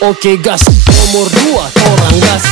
oke gas. Nomor 2 torang gas.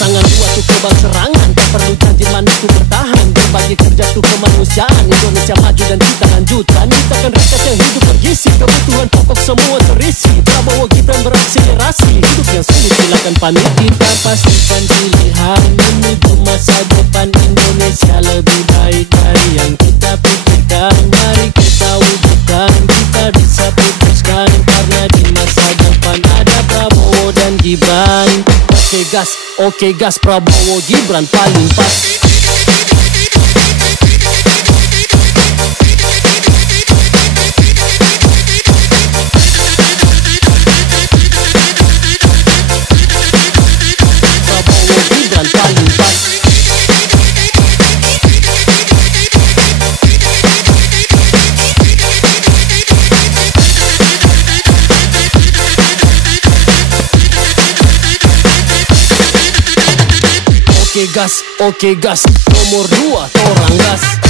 Pasangan dua tuh kebal serangan, tak perlu janji manis tuh bertahan. Berbagi kerja tuh kemanusiaan, Indonesia maju dan kita lanjutkan. Kita kan rakyat yang hidup bergizi, kebutuhan pokok semua terisi. Prabowo Gibran berakselerasi, hidup yang sulit silakan pamit. Kita pastikan pilihan menuju masa depan Indonesia lebih baik dari yang kita pikirkan. Mari kita wujudkan, kita bisa putuskan, karena di masa depan ada Prabowo dan Gibran. Oke gas, Prabowo Gibran paling pas. Prabowo Gibran paling pas. Oke gas, nomor 2 torang gas.